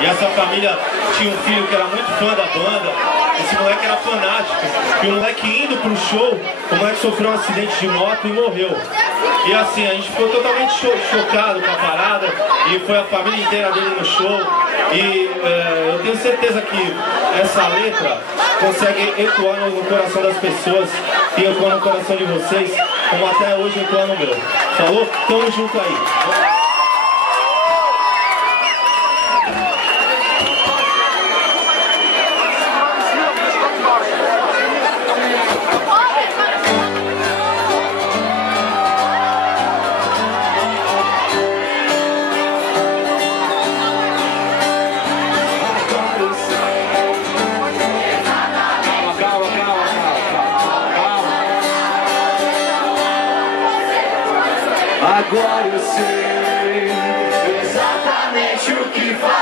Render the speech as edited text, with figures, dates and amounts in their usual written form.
E essa família tinha um filho que era muito fã da banda. Esse moleque era fanático. E o moleque indo pro show, o moleque sofreu um acidente de moto e morreu. E assim, a gente ficou totalmente chocado com a parada. E foi a família inteira dele no show. E eu tenho certeza que essa letra consegue ecoar no coração das pessoas e ecoar no coração de vocês, como até hoje ecoa no meu. Falou? Tamo junto aí. Agora eu sei exatamente o que faz.